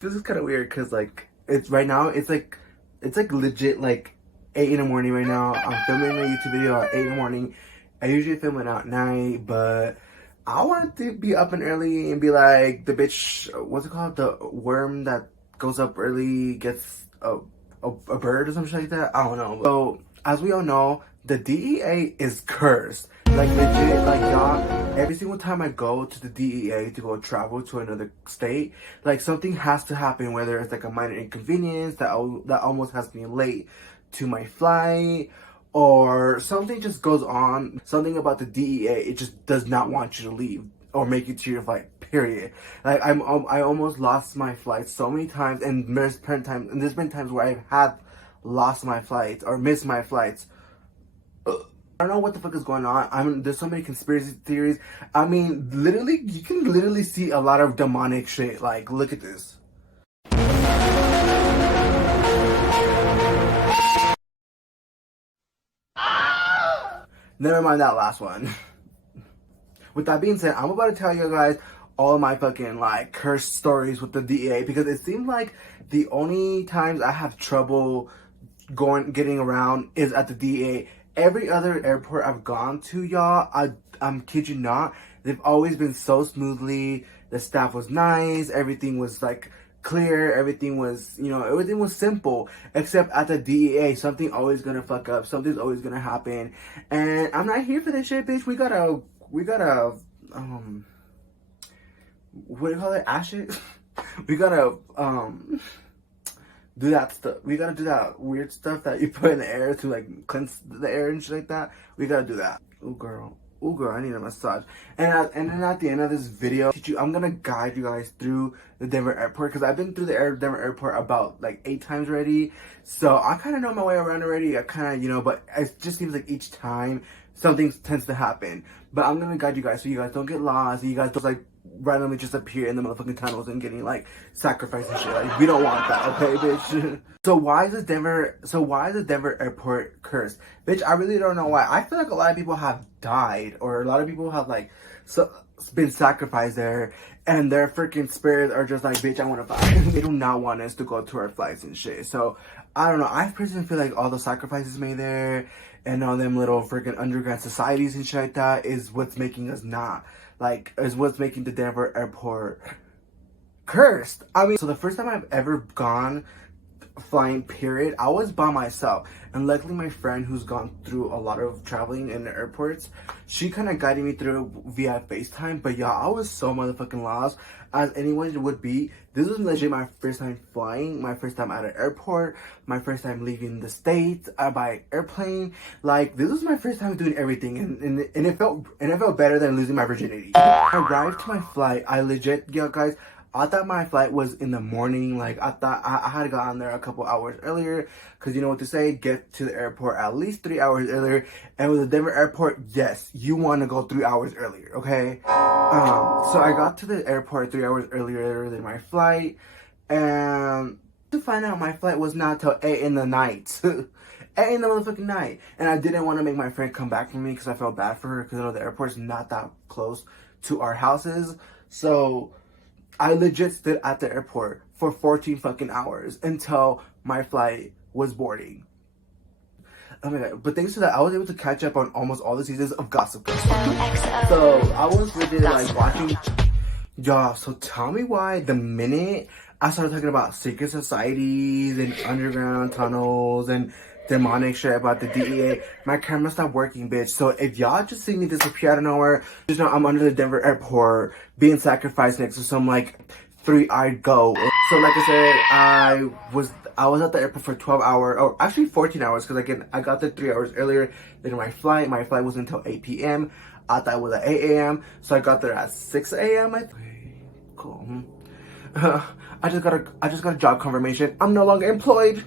This is kind of weird because like it's right now. It's like legit like 8 in the morning right now. I'm filming a YouTube video at 8 in the morning. I usually film it at night, but I wanted to be up and early and be like the bitch. What's it called? The worm that goes up early gets a bird or something like that. I don't know. So as we all know, the DEA is cursed. Like legit, like y'all, every single time I go to the DEA to go travel to another state, like something has to happen, whether it's like a minor inconvenience that almost has me late to my flight, or something just goes on, something about the DEA, it just does not want you to leave or make it to your flight, period. Like I almost lost my flight so many times, and there's been times where I have lost my flights or missed my flights. I don't know what the fuck is going on. I mean, there's so many conspiracy theories. I mean, literally, you can literally see a lot of demonic shit. Like, look at this. Never mind that last one. With that being said, I'm about to tell you guys all of my fucking, like, cursed stories with the DEA, because it seems like the only times I have trouble getting around is at the DEA. Every other airport I've gone to, y'all, I'm kid you not, they've always been so smoothly. The staff was nice. Everything was like clear. Everything was, everything was simple. Except at the DEA, something always gonna fuck up. Something's always gonna happen. And I'm not here for this shit, bitch. We gotta, what do you call it? Ash it? We gotta, do that stuff. We gotta do that weird stuff that you put in the air to like cleanse the air and shit like that. We gotta do that. Ooh girl, I need a massage. And then at the end of this video, I'm gonna guide you guys through the Denver airport, because I've been through the Denver airport about like 8 times already. So I kind of know my way around already. I kind of, but it just seems like each time something tends to happen. But I'm gonna guide you guys so you guys don't get lost. You guys don't like randomly just appear in the motherfucking tunnels and getting like sacrificed and shit. Like, we don't want that, okay, bitch? So why is the Denver airport cursed? Bitch, I really don't know why. I feel like a lot of people have died, or a lot of people have like been sacrificed there, and their freaking spirits are just like, bitch, I want to fly. They do not want us to go to our flights and shit. So I don't know. I personally feel like all the sacrifices made there and all them little freaking underground societies and shit like that is what's making us not. Like, is what's making the Denver airport cursed. I mean, so the first time I've ever gone flying, period, I was by myself. And luckily my friend, who's gone through a lot of traveling in the airports, she kind of guided me through via FaceTime. But yeah, I was so motherfucking lost, as anyone would be. This was legit my first time flying, my first time at an airport, my first time leaving the States by airplane. Like, this was my first time doing everything, and it felt better than losing my virginity. I arrived to my flight. I legit, yeah, guys, I thought my flight was in the morning. Like, I thought I had gotten there a couple hours earlier, because you know what to say, get to the airport at least 3 hours earlier. And with the Denver airport, yes, you want to go 3 hours earlier, okay? So I got to the airport 3 hours earlier than my flight, and to find out my flight was not till 8 in the night. 8 in the motherfucking night. And I didn't want to make my friend come back for me, because I felt bad for her, because you know the airport's not that close to our houses. So I legit stood at the airport for 14 fucking hours until my flight was boarding. Oh my god. But thanks to that, I was able to catch up on almost all the seasons of Gossip Girl. So I was legit like watching. Y'all, so tell me why the minute I started talking about secret societies and underground tunnels and demonic shit about the DEA, my camera stopped working, bitch. So if y'all just see me disappear out of nowhere, just know I'm under the Denver airport being sacrificed next to some like 3-eyed goat. So like I said, I was at the airport for 12 hours, or actually 14 hours, because again, I got there 3 hours earlier than my flight. My flight was until 8 p.m. I thought it was at 8 a.m. So I got there at 6 a.m. Cool. I just got a job confirmation. I'm no longer employed.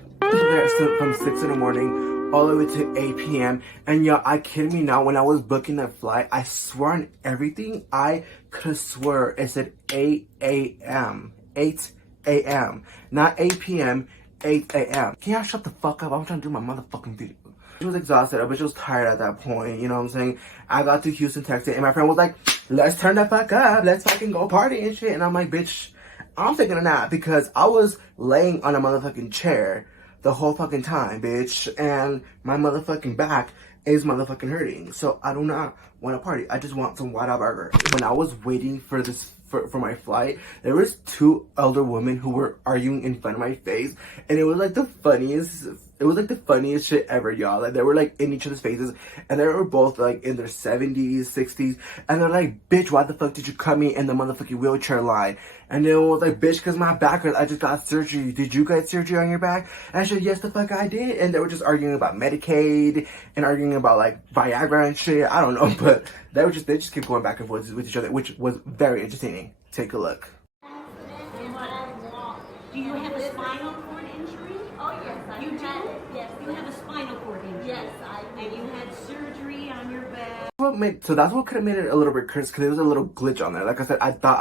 From 6 in the morning all the way to 8 p.m. And yeah, I kidding me not, when I was booking that flight, I swear on everything, I could swear it said 8 a.m. 8 a.m. Not 8 p.m. 8 a.m. Can y'all shut the fuck up? I'm trying to do my motherfucking video. She was exhausted. I was tired at that point. You know what I'm saying? I got to Houston, Texas, and my friend was like, let's turn the fuck up. Let's fucking go party and shit. And I'm like, bitch, I'm taking a nap because I was laying on a motherfucking chair the whole fucking time, bitch. And my motherfucking back is motherfucking hurting. So I do not want to party. I just want some White Out burger. When I was waiting for this, for my flight, there was two elder women who were arguing in front of my face, and it was like the funniest. It was like the funniest shit ever, y'all. Like, they were like in each other's faces, and they were both like in their 70s, 60s, and they're like, bitch, why the fuck did you cut me in the motherfucking wheelchair line? And then it was like, bitch, cause my back hurts, I just got surgery. Did you get surgery on your back? And I said, yes, the fuck I did. And they were just arguing about Medicaid and arguing about like Viagra and shit. I don't know, but they just keep going back and forth with each other, which was very entertaining. Take a look. Do you have a spinal cord injury? Oh yes, You do? Yes. You have a spinal cord injury? Yes, I do. And you had surgery on your back? So that's what could have made it a little bit cursed, because there was a little glitch on there. Like I said, I thought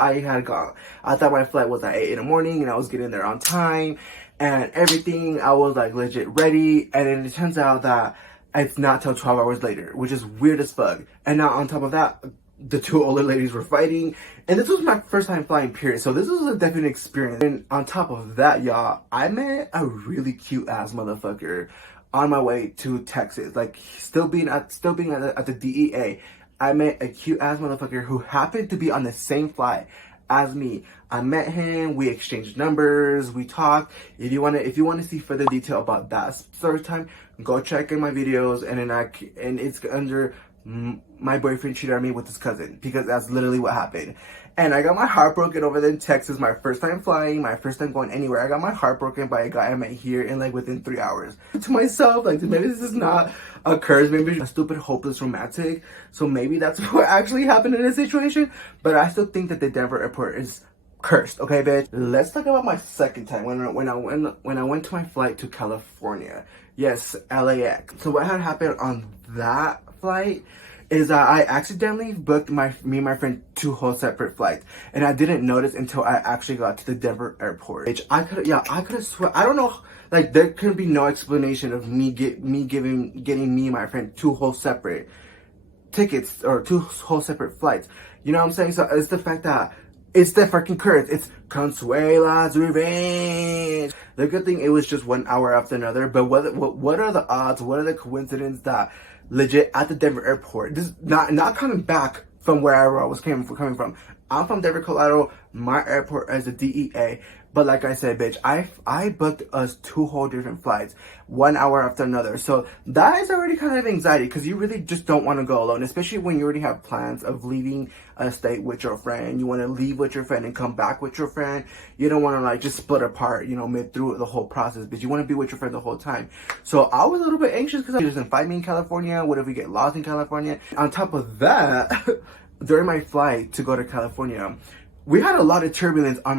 my flight was at 8 in the morning, and I was getting there on time and everything. I was like legit ready, and then it turns out that it's not till 12 hours later, which is weird as fuck. And now on top of that, the two older ladies were fighting, and this was my first time flying, period. So this was a definite experience. And on top of that, y'all, I met a really cute ass motherfucker on my way to Texas. Like, still being at the DEA, I met a cute ass motherfucker who happened to be on the same flight as me. I met him, we exchanged numbers, we talked. If you want to see further detail about that story time, go check in my videos, and it's under my boyfriend cheated on me with his cousin, because that's literally what happened. And I got my heart broken over there in Texas, my first time flying, my first time going anywhere. I got my heart broken by a guy I met here in like within 3 hours. To myself, like, maybe this is not a curse, maybe a stupid hopeless romantic. So maybe that's what actually happened in this situation. But I still think that the Denver airport is cursed, okay, bitch? Let's talk about my second time when I went to my flight to California. Yes, LAX. So what had happened on that flight is that I accidentally booked me and my friend 2 whole separate flights, and I didn't notice until I actually got to the Denver airport. Which I could have sworn, I don't know, like, there could be no explanation of me getting me and my friend 2 whole separate tickets or 2 whole separate flights. You know what I'm saying? So it's the fact that it's the freaking curse. It's Consuela's revenge. The good thing, it was just 1 hour after another. But what are the odds? What are the coincidences that legit at the Denver airport, this not coming back from wherever I was coming from. I'm from Denver, Colorado. My airport is the DEA. But like I said, bitch, I booked us 2 whole different flights, 1 hour after another. So that is already kind of anxiety, because you really just don't want to go alone, especially when you already have plans of leaving a state with your friend. You want to leave with your friend and come back with your friend. You don't want to like just split apart, you know, mid through the whole process, but you want to be with your friend the whole time. So I was a little bit anxious because he doesn't find me in California. What if we get lost in California? On top of that, during my flight to go to California, we had a lot of turbulence on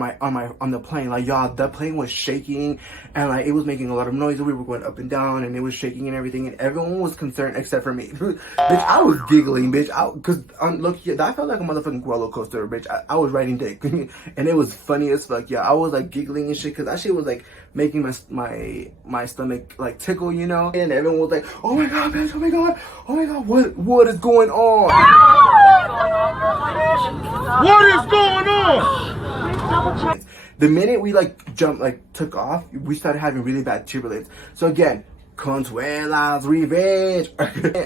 the plane. Like, y'all, the plane was shaking, and like it was making a lot of noise. We were going up and down, and it was shaking and everything, and everyone was concerned except for me. Bitch, I was giggling, bitch, because look, that felt like a motherfucking roller coaster, bitch. I was riding dick, and it was funny as fuck. Yeah, I was like giggling and shit, because that shit was like making my stomach like tickle, you know. And everyone was like, "Oh my god, bitch! Oh my god! Oh my god! What is going on?" What is going on? The minute we took off, we started having really bad turbulence. So again, Consuela's revenge.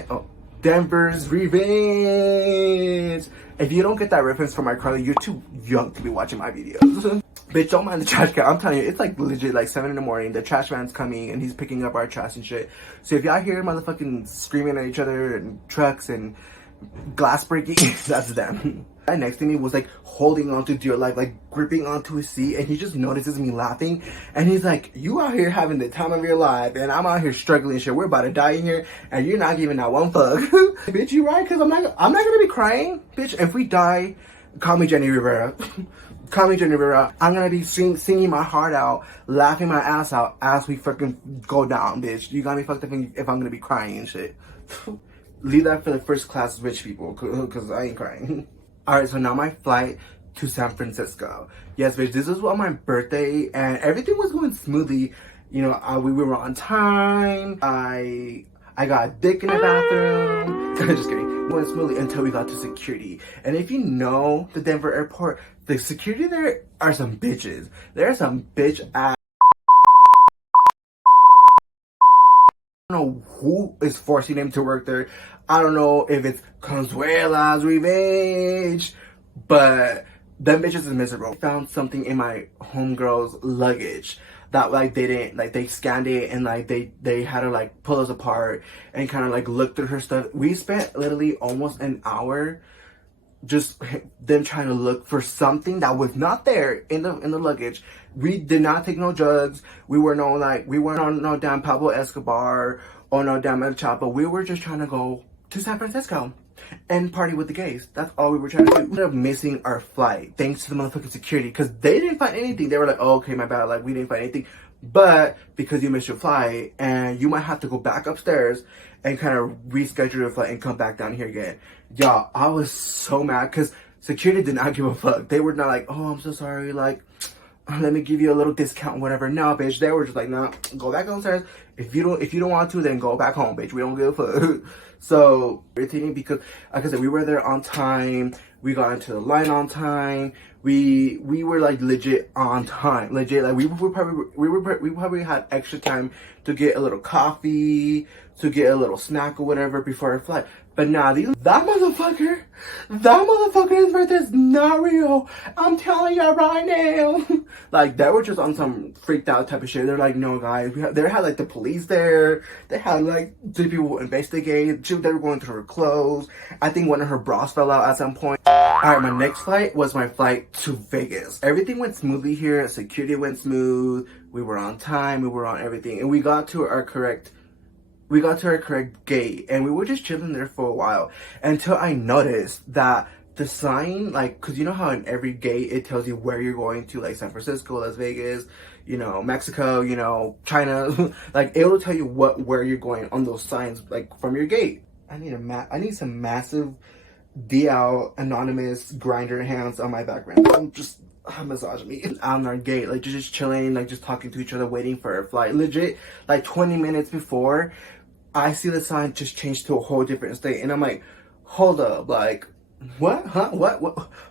Oh, Denver's revenge. If you don't get that reference from my Carly, you're too young to be watching my videos. Bitch, don't mind the trash can. I'm telling you, it's like legit like 7 in the morning. The trash man's coming and he's picking up our trash and shit. So if y'all hear motherfucking screaming at each other and trucks and glass breaking, that's them. Guy next to me was like holding on to dear life, like gripping onto his seat, and he just notices me laughing, and he's like, "You out here having the time of your life, and I'm out here struggling and shit. We're about to die in here, and you're not giving that one fuck." Bitch, you right? Because I'm not gonna be crying, bitch. If we die, call me Jenny Rivera. Call me Jenny Rivera. I'm gonna be singing my heart out, laughing my ass out as we fucking go down, bitch. You got me fucked up if I'm gonna be crying and shit. Leave that for the first class rich people, because I ain't crying. Alright, so now my flight to San Francisco. Yes, bitch, this was on my birthday, and everything was going smoothly. You know, we were on time. I I got a dick in the bathroom. Just kidding. It went smoothly until we got to security. And if you know the Denver airport, the security there are some bitches. There are some bitch ass. I don't know who is forcing them to work there. I don't know if it's Consuela's revenge, but them bitches is miserable. I found something in my homegirl's luggage that like they didn't, like they scanned it and like they had to like pull us apart and kind of like look through her stuff. We spent literally almost an hour just them trying to look for something that was not there in the luggage. We did not take no drugs. We weren't on no damn Pablo Escobar or no damn El Chapo. We were just trying to go to San Francisco and party with the gays. That's all we were trying to do. We ended up missing our flight thanks to the motherfucking security because they didn't find anything. They were like, oh, okay, my bad. Like, we didn't find anything. But because you missed your flight and you might have to go back upstairs and kind of reschedule your flight and come back down here again. Y'all, I was so mad because security did not give a fuck. They were not like, oh, I'm so sorry. Like, let me give you a little discount, whatever. No, bitch. They were just like, nah, go back downstairs. If you don't want to, then go back home, bitch. We don't give a fuck. So irritating because, like I said, we were there on time. We got into the line on time. We were like legit on time. Legit, like we probably had extra time to get a little coffee, to get a little snack or whatever before our flight. But nah, that motherfucker is right there. It's not real. I'm telling you right now. Like, they were just on some freaked out type of shit. They're like, no, guys. They had like the police there. They had like 3 people investigate. They were going through her clothes. I think one of her bras fell out at some point. Alright, my next flight was my flight to Vegas. Everything went smoothly here. Security went smooth. We were on time. We were on everything. And we got to our correct gate, and we were just chilling there for a while until I noticed that the sign, like, because you know how in every gate it tells you where you're going to, like San Francisco, Las Vegas, you know, Mexico, you know, China. Like, it will tell you where you're going on those signs, like, from your gate. I need some massive DL anonymous grinder hands on my background. I'm just massage me on our gate, like just chilling, like just talking to each other, waiting for our flight. Legit, like 20 minutes before, I see the sign just change to a whole different state, and I'm like, hold up, like, what? Huh?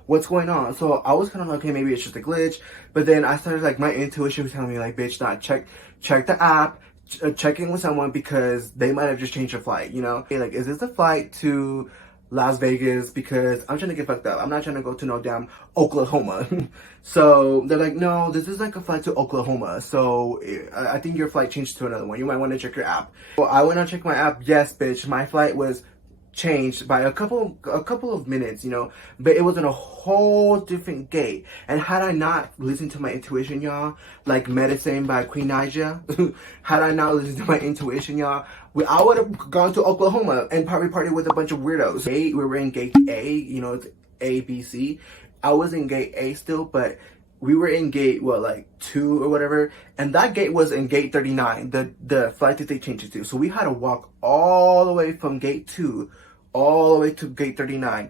What's going on? So I was kind of like, okay, maybe it's just a glitch. But then I started, like, my intuition was telling me, like, bitch, not check the app, check in with someone because they might have just changed your flight, you know? Like, is this a flight to Las Vegas? Because I'm trying to get fucked up. I'm not trying to go to no damn Oklahoma. So they're like, no, this is like a flight to Oklahoma. So I think your flight changed to another one. You might want to check your app. Well, I went and checked my app. Yes, bitch, my flight was changed by a couple of minutes, you know, but it was in a whole different gate. And had I not listened to my intuition, y'all, like Medicine by Queen Naija, had I not listened to my intuition, y'all, I would have gone to Oklahoma and probably partied with a bunch of weirdos. We were in gate A, you know, it's A, B, C. I was in gate A still, but we were in gate, like 2 or whatever, and that gate was in gate 39, the flight that they changed it to. So we had to walk all the way from gate 2 all the way to gate 39,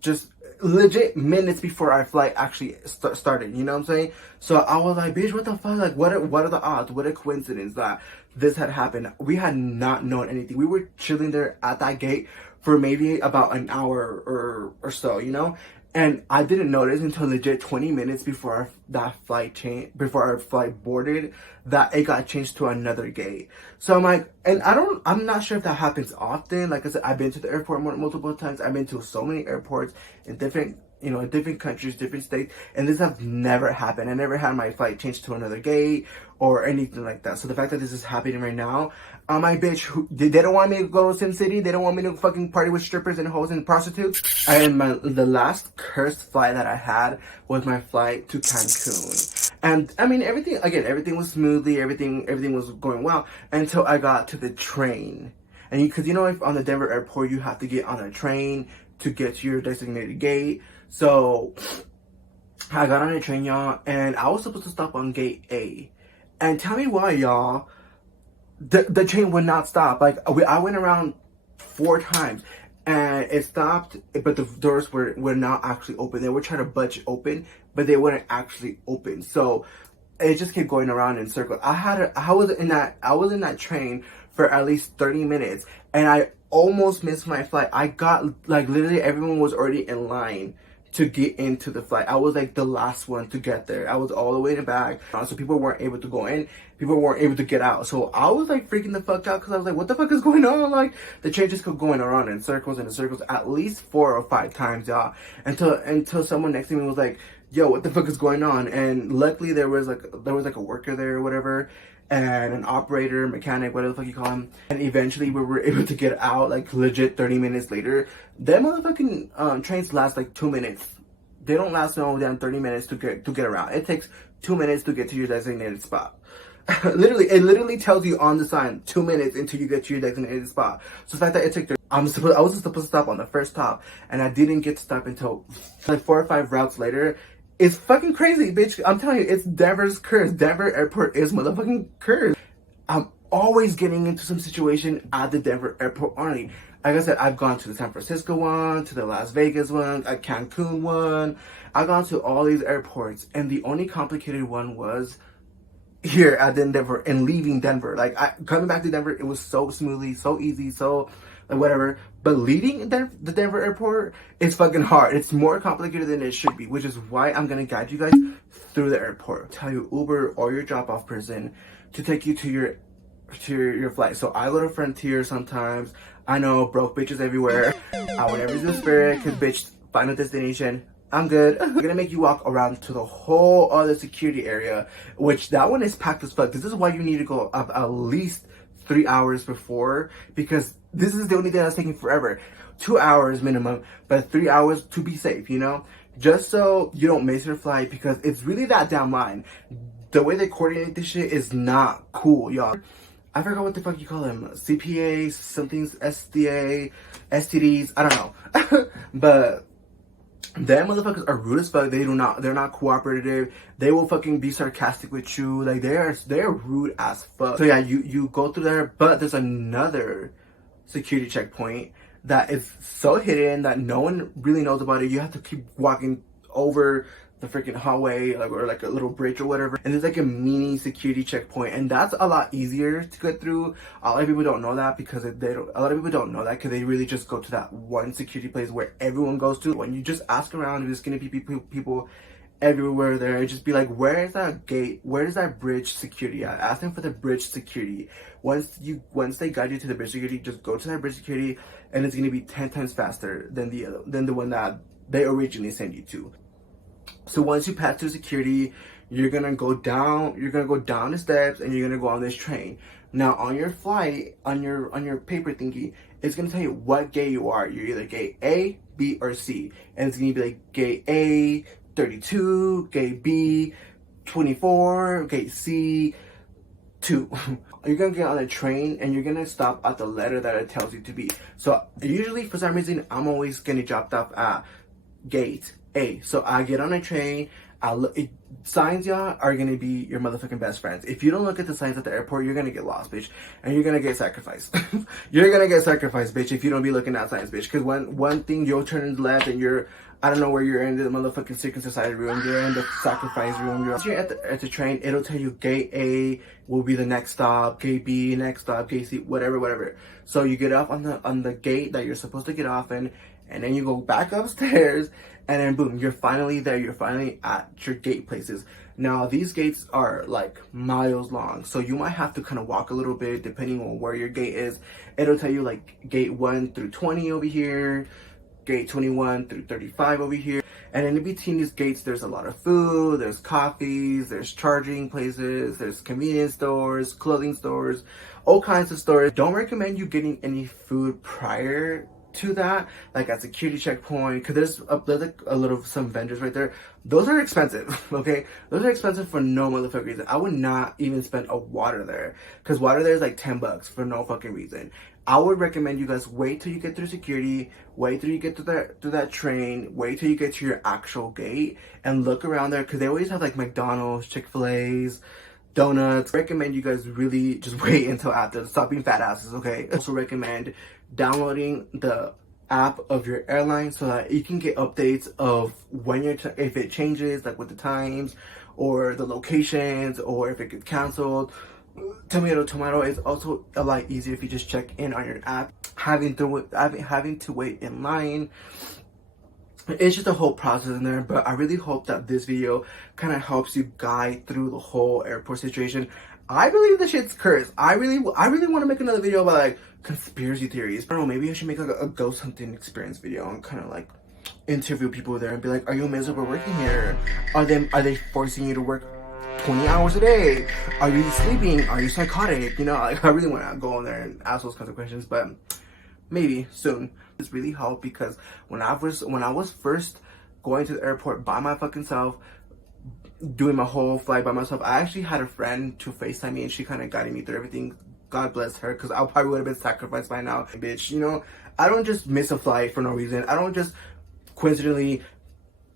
just legit minutes before our flight actually started, you know what I'm saying? So I was like, bitch, what the fuck? Like, what are the odds? What a coincidence that this had happened. We had not known anything. We were chilling there at that gate for maybe about an hour or so, you know? And I didn't notice until legit 20 minutes before our flight boarded, that it got changed to another gate. So I'm like, and I'm not sure if that happens often. Like I said, I've been to the airport multiple times. I've been to so many airports in different countries, different states, and this has never happened. I never had my flight changed to another gate or anything like that. So the fact that this is happening right now, I'm like, bitch, they don't want me to go to Sim City. They don't want me to fucking party with strippers and hoes and prostitutes. And the last cursed flight that I had was my flight to Cancun. And I mean, everything was smoothly, everything was going well until I got to the train. And because you know, if on the Denver airport, you have to get on a train to get to your designated gate. So I got on a train, y'all, and I was supposed to stop on gate A. And tell me why, y'all, the train would not stop. Like, I went around 4 times and it stopped, but the doors were not actually open. They were trying to budge open, but they wouldn't actually open. So it just kept going around in circles. I was in that train for at least 30 minutes. And I almost missed my flight. I got, like, literally everyone was already in line to get into the flight. I was like the last one to get there. I was all the way in the back. So people weren't able to go in. People weren't able to get out. So I was like freaking the fuck out because I was like, what the fuck is going on? Like, the train just kept going around in circles and in circles at least 4 or 5 times, y'all. Until someone next to me was like, yo, what the fuck is going on? And luckily there was like a worker there or whatever, and an operator, mechanic, whatever the fuck you call him. And eventually we were able to get out, like legit 30 minutes later. Them motherfucking trains last like 2 minutes. They don't last no damn 30 minutes to get around. It takes 2 minutes to get to your designated spot. Literally, it literally tells you on the sign 2 minutes until you get to your designated spot. So the fact that it took I was supposed to stop on the first stop, and I didn't get to stop until like 4 or 5 routes later. It's fucking crazy, bitch. I'm telling you, it's Denver's curse. Denver airport is motherfucking curse. I'm always getting into some situation at the Denver airport only. Like I said, I've gone to the San Francisco one, to the Las Vegas one, a Cancun one. I've gone to all these airports, and the only complicated one was here at Denver and leaving Denver. Like, coming back to Denver, it was so smoothly, so easy, so whatever. But leaving the Denver airport is fucking hard. It's more complicated than it should be, which is why I'm gonna guide you guys through the airport. Tell your Uber or your drop-off person to take you to your flight. So I go to Frontier sometimes. I know, broke bitches everywhere. I would never do Spirit, cause bitch, final destination, I'm good. We're gonna make you walk around to the whole other security area, which that one is packed as fuck. This is why you need to go up at least 3 hours before, because this is the only thing that's taking forever. 2 hours minimum, but 3 hours to be safe, you know? Just so you don't miss your flight, because it's really that damn line. The way they coordinate this shit is not cool, y'all. I forgot what the fuck you call them. CPA, something's SDA, STDs, I don't know. But them motherfuckers are rude as fuck. They're not cooperative. They will fucking be sarcastic with you. Like, they're rude as fuck. So yeah, you go through there, but there's another security checkpoint that is so hidden that no one really knows about it. You have to keep walking over the freaking hallway, like, or like a little bridge or whatever, and there's like a mini security checkpoint, and that's a lot easier to get through. A lot of people don't know that because a lot of people don't know that because they really just go to that one security place where everyone goes to. When you just ask around, there's gonna be people everywhere there. Just be like, where is that gate? Where is that bridge security at? Ask them for the bridge security. Once they guide you to the bridge security, just go to that bridge security, and it's gonna be 10 times faster than the one that they originally sent you to. So once you pass through security, you're gonna go down the steps, and you're gonna go on this train. Now on your flight, on your paper thingy, it's gonna tell you what gate you are. You're either gate A, B, or C. And it's gonna be like gate A, 32, gate B, 24, gate C, 2. You're gonna get on a train, and you're gonna stop at the letter that it tells you to be. So usually, for some reason, I'm always getting dropped off at gate A. So I get on a train. Signs, y'all, are gonna be your motherfucking best friends. If you don't look at the signs at the airport, you're gonna get lost, bitch, and you're gonna get sacrificed. You're gonna get sacrificed, bitch, if you don't be looking at signs, bitch. Because one thing, you'll turn left, and I don't know where you're in the motherfucking secret society room. You're in the sacrifice room. Once you're at the train, it'll tell you gate A will be the next stop, gate B next stop, gate C, whatever. So you get off on the gate that you're supposed to get off in, and then you go back upstairs, and then boom, you're finally there. You're finally at your gate places. Now, these gates are like miles long, so you might have to kind of walk a little bit depending on where your gate is. It'll tell you like gate 1 through 20 over here, gate 21 through 35 over here. And in between these gates, there's a lot of food, there's coffees, there's charging places, there's convenience stores, clothing stores, all kinds of stores. Don't recommend you getting any food prior to that, like at security checkpoint, because there's some vendors right there. Those are expensive, okay? Those are expensive for no motherfucking reason. I would not even spend a water there, because water there is like $10 for no fucking reason. I would recommend you guys wait till you get through security, wait till you get to that train, wait till you get to your actual gate, and look around there, because they always have like McDonald's, Chick-fil-A's, donuts. I recommend you guys really just wait until after. Stop being fat asses, okay? Also recommend downloading the app of your airline so that you can get updates of when if it changes, like with the times or the locations, or if it gets canceled. Tomato is also a lot easier if you just check in on your app. Having to wait in line, it's just a whole process in there. But I really hope that this video kind of helps you guide through the whole airport situation. I believe the shit's cursed. I really want to make another video about like conspiracy theories. I don't know, maybe I should make like a ghost hunting experience video and kind of like interview people there and be like, are you miserable working here? Are they forcing you to work 20 hours a day? Are you sleeping? Are you psychotic? You know, like, I really want to go in there and ask those kinds of questions, but maybe soon. This really helped because when I was first going to the airport by my fucking self, doing my whole flight by myself, I actually had a friend to FaceTime me and she kind of guided me through everything. God bless her, because I probably would have been sacrificed by now. Bitch, you know, I don't just miss a flight for no reason. I don't just coincidentally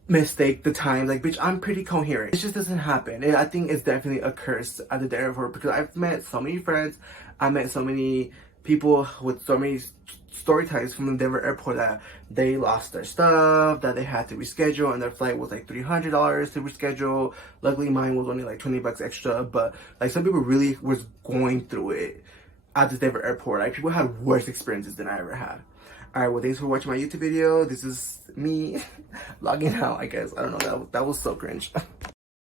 mistake the time. Like, bitch, I'm pretty coherent. It just doesn't happen. And I think it's definitely a curse at the airport because I've met so many friends. I met so many people with so many story times from the Denver airport that they lost their stuff, that they had to reschedule, and their flight was like $300 to reschedule. Luckily, mine was only like $20 extra, but like some people really was going through it at the Denver airport. Like, people had worse experiences than I ever had. Alright, well, thanks for watching my YouTube video. This is me logging out, I guess. I don't know, that was so cringe.